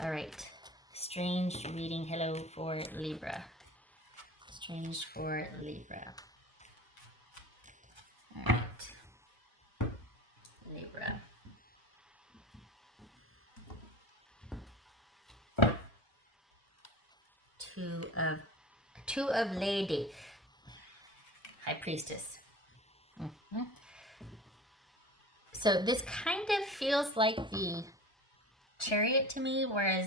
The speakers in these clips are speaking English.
All right. Strange reading. Hello for Libra. Strange for Libra. All right. Libra. Two of Lady. High Priestess. So this kind of feels like the Chariot to me, whereas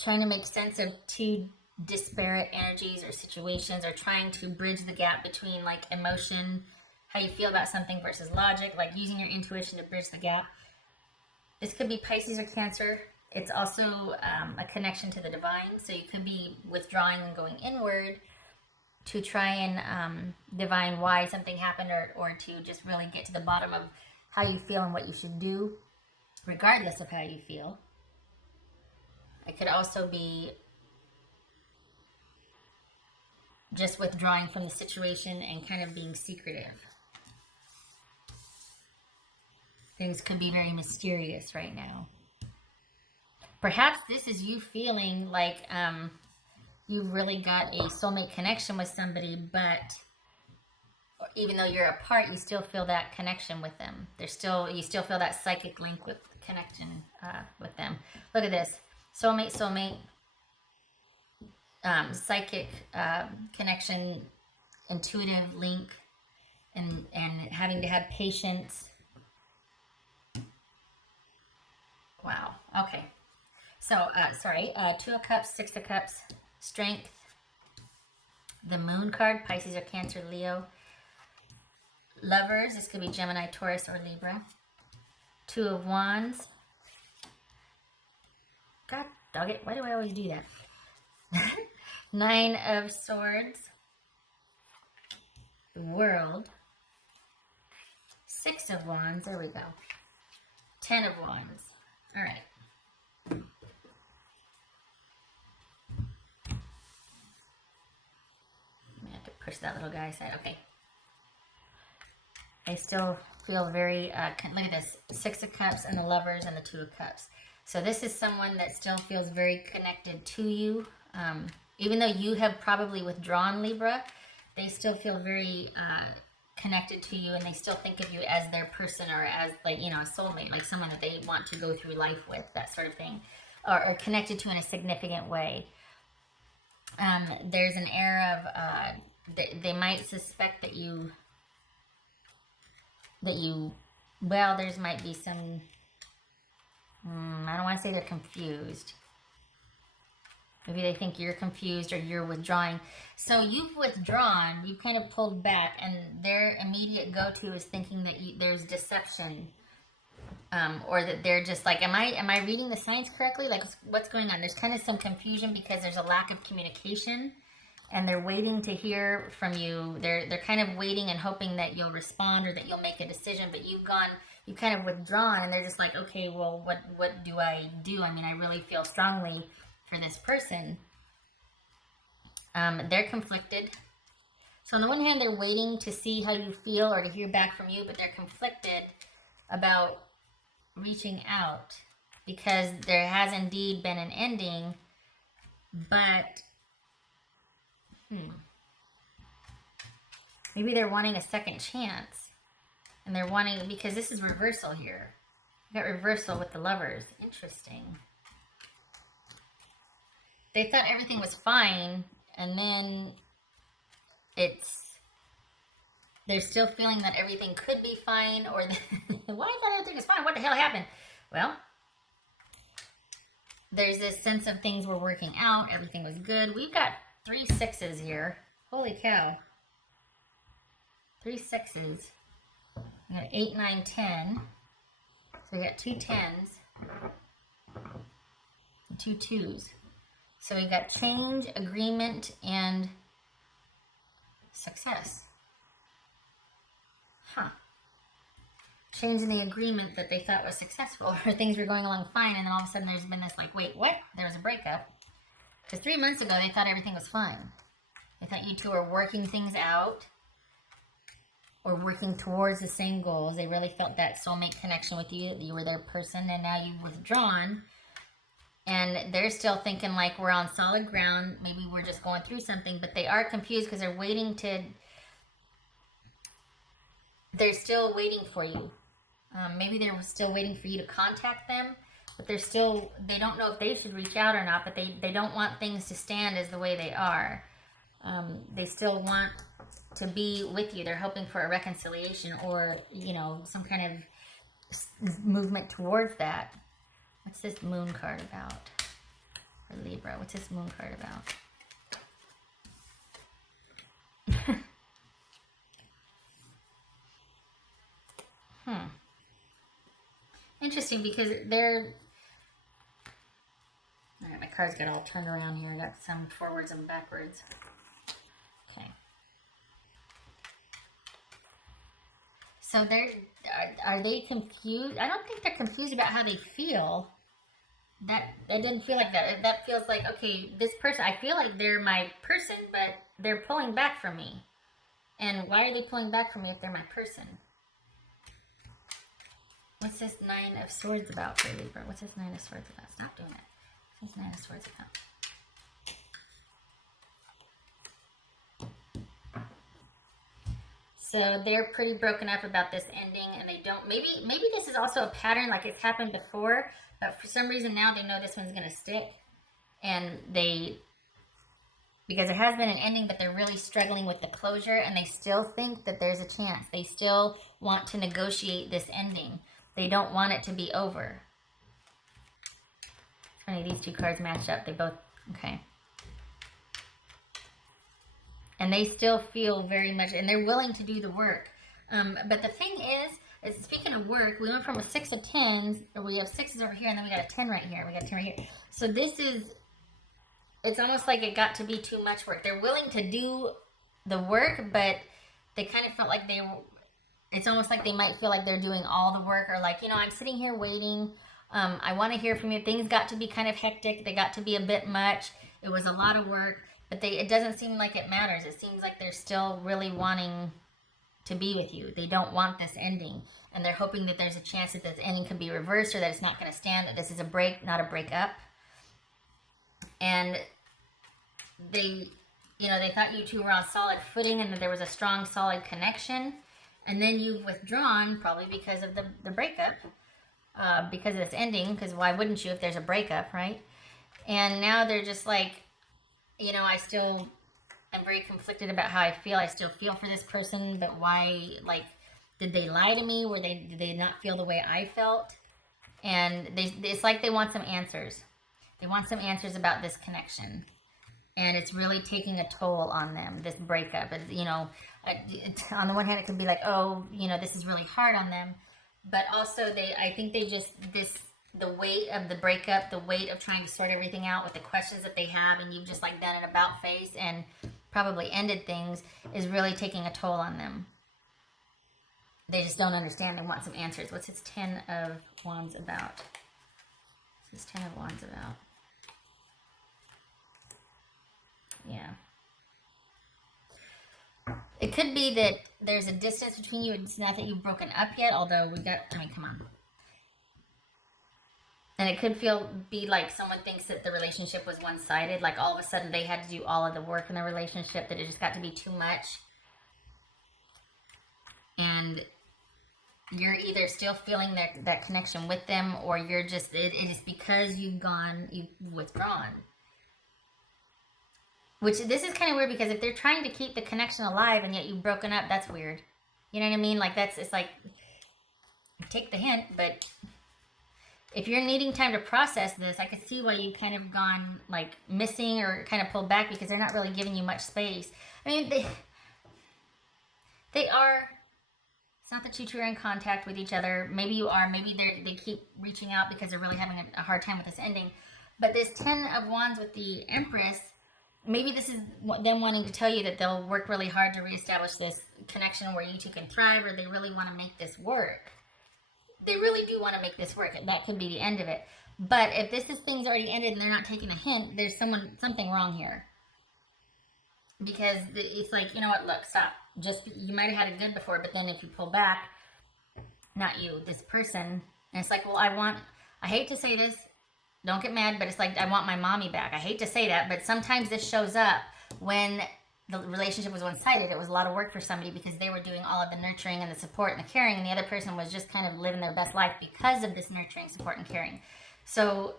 trying to make sense of two disparate energies or situations, or trying to bridge the gap between like emotion, how you feel about something, versus logic, like using your intuition to bridge the gap. This could be Pisces or Cancer. It's also a connection to the divine, so you could be withdrawing and going inward to try and divine why something happened, or to just really get to the bottom of how you feel and what you should do regardless of how you feel. It could also be just withdrawing from the situation and kind of being secretive. Things could be very mysterious right now. Perhaps this is you feeling like you've really got a soulmate connection with somebody, but even though you're apart, you still feel that connection with them. You still feel that psychic link with connection with them. Look at this. Soulmate, psychic connection, intuitive link, and having to have patience. Wow. Okay. So, Two of Cups, Six of Cups, Strength, the Moon card, Pisces or Cancer, Leo. Lovers, this could be Gemini, Taurus, or Libra. Two of Wands. God dog it, why do I always do that? Nine of Swords. The World. Six of Wands, there we go. 10 of Wands. All right. I have to push that little guy aside. Okay. I still feel very, look at this, Six of Cups and the Lovers and the Two of Cups. So this is someone that still feels very connected to you. Even though you have probably withdrawn, Libra, they still feel very connected to you, and they still think of you as their person, or as, like, you know, a soulmate, like someone that they want to go through life with, that sort of thing, or connected to in a significant way. There's an air of, they might suspect that you, well, there's might be some, I don't want to say they're confused. Maybe they think you're confused or you're withdrawing. So you've withdrawn, you've kind of pulled back, and their immediate go-to is thinking that there's deception, or that they're just like, am I reading the signs correctly? Like, what's going on? There's kind of some confusion because there's a lack of communication, and they're waiting to hear from you. They're kind of waiting and hoping that you'll respond or that you'll make a decision, but you've kind of withdrawn, and they're just like, okay, well, what do I do? I mean, I really feel strongly for this person. They're conflicted. So on the one hand, they're waiting to see how you feel or to hear back from you, but they're conflicted about reaching out because there has indeed been an ending, but maybe they're wanting a second chance, and they're wanting, because this is reversal here. You got reversal with the Lovers. Interesting. They thought everything was fine, and then they're still feeling that everything could be fine, or why I thought everything was fine? What the hell happened? Well, there's this sense of things were working out, everything was good. We've got 3 sixes here. Holy cow. 3 sixes. We got 8, 9, 10. So we got 2 10s and 2 2s. So we got change, agreement, and success. Huh. Change in the agreement that they thought was successful, or things were going along fine, and then all of a sudden there's been this like, wait, what? There was a breakup. Because 3 months ago they thought everything was fine. They thought you two were working things out, or working towards the same goals. They really felt that soulmate connection with you, that you were their person, and now you've withdrawn. And they're still thinking like we're on solid ground. Maybe we're just going through something, but they are confused because they're still waiting for you. Maybe they're still waiting for you to contact them, but they don't know if they should reach out or not, but they don't want things to stand as the way they are. They still want to be with you. They're hoping for a reconciliation or, some kind of movement towards that. What's this moon card about? For Libra, what's this moon card about? Interesting, because they're... Alright, my cards got all turned around here. I got some forwards and backwards. Okay. So are they confused? I don't think they're confused about how they feel. It didn't feel like that. That feels like, okay, this person, I feel like they're my person, but they're pulling back from me. And why are they pulling back from me if they're my person? What's this Nine of Swords about for Libra? What's this Nine of Swords about? Stop doing that. What's this Nine of Swords about? So they're pretty broken up about this ending, and they don't... Maybe this is also a pattern, like it's happened before, but for some reason now they know this one's going to stick. And because there has been an ending, but they're really struggling with the closure, and they still think that there's a chance. They still want to negotiate this ending. They don't want it to be over. It's funny, these two cards match up. They both... Okay. And they still feel very much... And they're willing to do the work. But the thing is speaking of work, we went from a 6 of 10s, or we have 6s over here, and then we got a 10 right here. We got a 10 right here. So this is... It's almost like it got to be too much work. They're willing to do the work, but they kind of felt like it's almost like they might feel like they're doing all the work, or like, I'm sitting here waiting. I want to hear from you. Things got to be kind of hectic. They got to be a bit much. It was a lot of work, but it doesn't seem like it matters. It seems like they're still really wanting to be with you. They don't want this ending, and they're hoping that there's a chance that this ending can be reversed, or that it's not going to stand, that this is a break, not a breakup. And they thought you two were on solid footing and that there was a strong, solid connection. And then you've withdrawn, probably because of the breakup, because of this ending, because why wouldn't you if there's a breakup, right? And now they're just like, I still am very conflicted about how I feel. I still feel for this person, but why, like, did they lie to me? Did they not feel the way I felt? And it's like they want some answers. They want some answers about this connection. And it's really taking a toll on them, this breakup. On the one hand, it could be like, this is really hard on them. But also, I think the weight of the breakup, the weight of trying to sort everything out with the questions that they have, and you've just like done an about face and probably ended things, is really taking a toll on them. They just don't understand. They want some answers. What's his 10 of Wands about? What's his 10 of Wands about? Yeah. It could be that there's a distance between you. It's not that you've broken up yet, although come on. And it could be like someone thinks that the relationship was one-sided, like all of a sudden they had to do all of the work in the relationship, that it just got to be too much. And you're either still feeling that connection with them, or you're just, it is because you've withdrawn. Which, this is kind of weird, because if they're trying to keep the connection alive and yet you've broken up, that's weird. You know what I mean? Like, it's like, take the hint, but if you're needing time to process this, I could see why you kind of gone, like, missing or kind of pulled back, because they're not really giving you much space. I mean, they are, it's not that you two are in contact with each other. Maybe you are, maybe they keep reaching out because they're really having a hard time with this ending. But this 10 of Wands with the Empress, maybe this is them wanting to tell you that they'll work really hard to reestablish this connection where you two can thrive, or they really want to make this work. They really do want to make this work. That could be the end of it. But if thing's already ended and they're not taking a hint, there's something wrong here. Because it's like, you know what, look, stop. You might have had it good before, but then if you pull back, not you, this person, and it's like, well, I hate to say this, don't get mad, but it's like, I want my mommy back. I hate to say that, but sometimes this shows up when the relationship was one-sided. It was a lot of work for somebody because they were doing all of the nurturing and the support and the caring, and the other person was just kind of living their best life because of this nurturing, support, and caring. So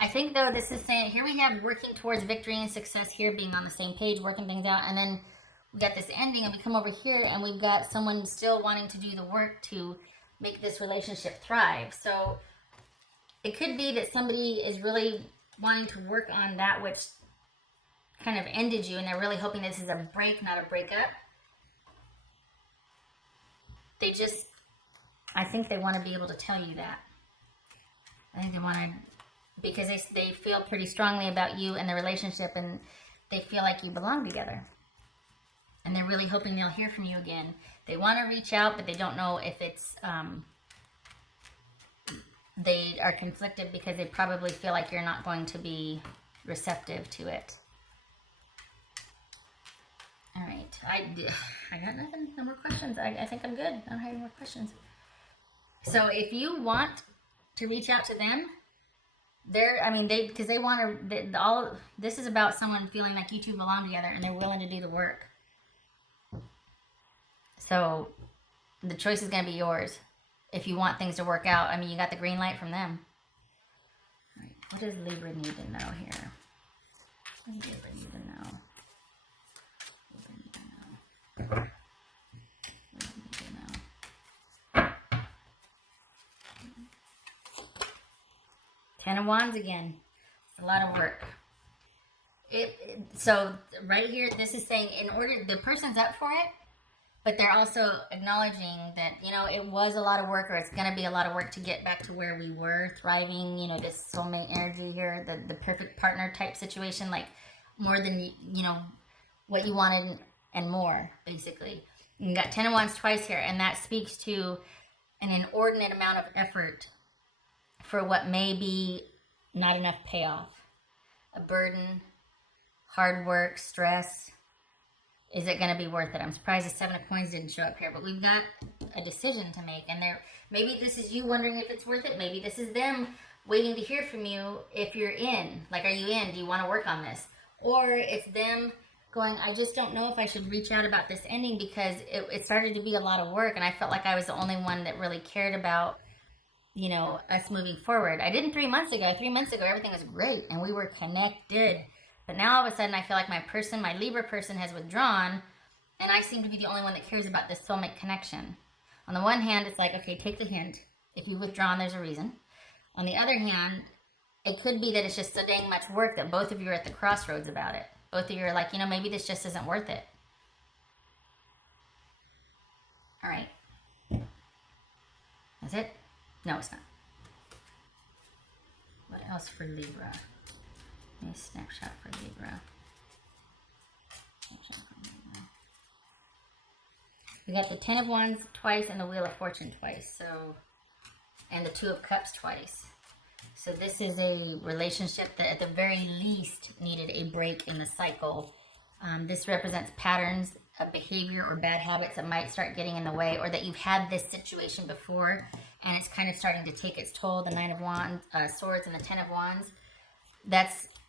I think, though, this is saying, here we have working towards victory and success here, being on the same page, working things out, and then we got this ending, and we come over here, and we've got someone still wanting to do the work to make this relationship thrive. So it could be that somebody is really wanting to work on that which kind of ended you, and they're really hoping this is a break, not a breakup. They just, I think they want to be able to tell you that. I think they want to, because they feel pretty strongly about you and the relationship, and they feel like you belong together. And they're really hoping they'll hear from you again. They want to reach out, but they don't know if it's, they are conflicted because they probably feel like you're not going to be receptive to it. All right, I got nothing, no more questions. I think I'm good. I don't have any more questions. So if you want to reach out to them, because they want to, this is about someone feeling like you two belong together and they're willing to do the work. So the choice is going to be yours. If you want things to work out, I mean, you got the green light from them. All right, what does Libra need to know here? What does Libra need to know? Libra need to know. Libra need to know. 10 of Wands again. It's a lot of work. So right here, this is saying, in order, the person's up for it, but they're also acknowledging that, it was a lot of work, or it's going to be a lot of work to get back to where we were thriving, this soulmate energy here, the perfect partner type situation, like more than, what you wanted and more, basically. You got 10 of Wands twice here, and that speaks to an inordinate amount of effort for what may be not enough payoff. A burden, hard work, stress. Is it going to be worth it? I'm surprised the 7 of Coins didn't show up here, but we've got a decision to make. And maybe this is you wondering if it's worth it. Maybe this is them waiting to hear from you if you're in. Like, are you in? Do you want to work on this? Or it's them going, I just don't know if I should reach out about this ending because it started to be a lot of work, and I felt like I was the only one that really cared about, us moving forward. I didn't 3 months ago. 3 months ago, everything was great, and we were connected. But now all of a sudden I feel like my Libra person has withdrawn, and I seem to be the only one that cares about this soulmate connection. On the one hand, it's like, okay, take the hint. If you've withdrawn, there's a reason. On the other hand, it could be that it's just so dang much work that both of you are at the crossroads about it. Both of you are like, maybe this just isn't worth it. All right. That's it? No, it's not. What else for Libra? Give me a snapshot for Libra. We got the 10 of Wands twice and the Wheel of Fortune twice. And the 2 of Cups twice. So this is a relationship that at the very least needed a break in the cycle. This represents patterns of behavior or bad habits that might start getting in the way, or that you've had this situation before and it's kind of starting to take its toll. The 9 of Wands, Swords, and the 10 of Wands.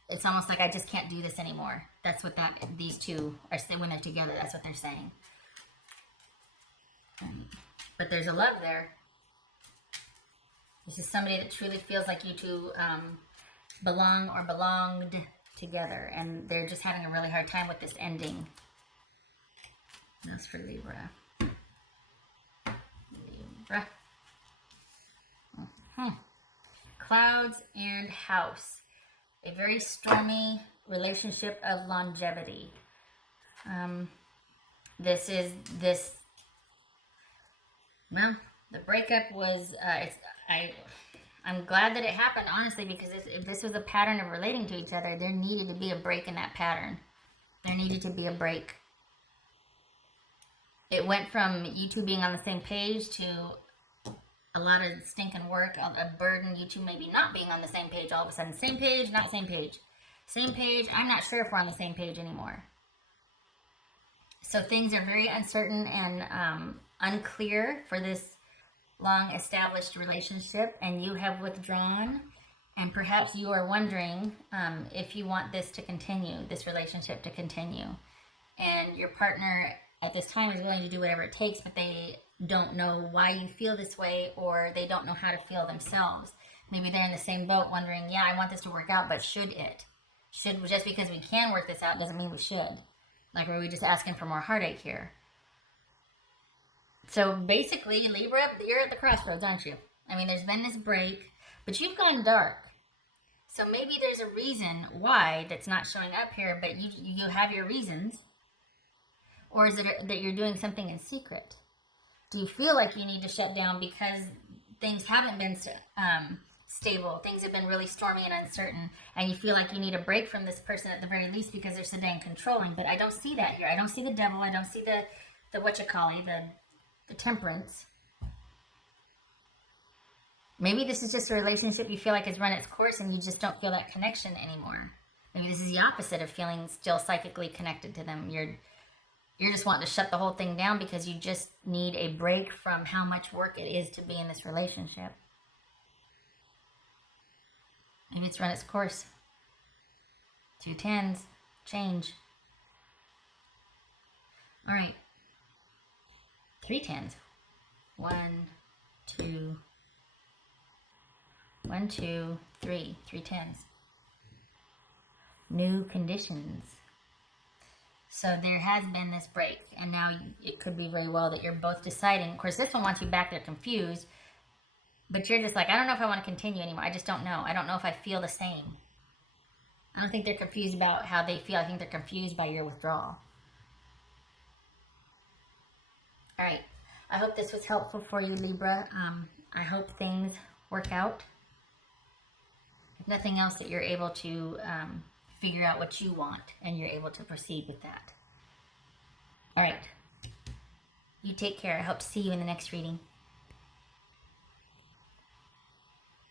It's almost like I just can't do this anymore. That's what these two are saying when they're together. That's what they're saying. But there's a love there. This is somebody that truly feels like you two belong or belonged together, and they're just having a really hard time with this ending. That's for Libra. Libra. Clouds and House. A very stormy relationship of longevity. The breakup was, I'm glad that it happened, honestly, because if this was a pattern of relating to each other, there needed to be a break in that pattern. There needed to be a break. It went from you two being on the same page to a lot of stinking work, a burden, you two maybe not being on the same page all of a sudden. Same page, not same page. Same page, I'm not sure if we're on the same page anymore. So things are very uncertain and unclear for this long established relationship, and you have withdrawn, And perhaps you are wondering if you want this to continue, this relationship to continue. And your partner at this time is willing to do whatever it takes, but they don't know why you feel this way, or they don't know how to feel themselves. Maybe they're in the same boat wondering, yeah, I want this to work out, but should it? Just because we can work this out doesn't mean we should. Like, are we just asking for more heartache here? So basically, Libra, you're at the crossroads, aren't you? I mean, there's been this break, but you've gone dark. So maybe there's a reason why that's not showing up here, but you have your reasons. Or is it that you're doing something in secret? Do you feel like you need to shut down because things haven't been stable? Things have been really stormy and uncertain, and you feel like you need a break from this person at the very least because they're so dang controlling. But I don't see that here. I don't see the devil. I don't see the the temperance. Maybe this is just a relationship you feel like has run its course and you just don't feel that connection anymore. Maybe this is the opposite of feeling still psychically connected to them. You're just wanting to shut the whole thing down because you just need a break from how much work it is to be in this relationship. Maybe it's run its course. 2 tens, change. All right. 3 tens. 1, 2, 1, 2, 3. 3 tens. New conditions. So there has been this break, and now it could be very well that you're both deciding. Of course, this one wants you back there confused, but you're just like, I don't know if I want to continue anymore. I just don't know. I don't know if I feel the same. I don't think they're confused about how they feel. I think they're confused by your withdrawal. All right. I hope this was helpful for you, Libra. I hope things work out. If nothing else, that you're able to figure out what you want and you're able to proceed with that. All right. You take care. I hope to see you in the next reading.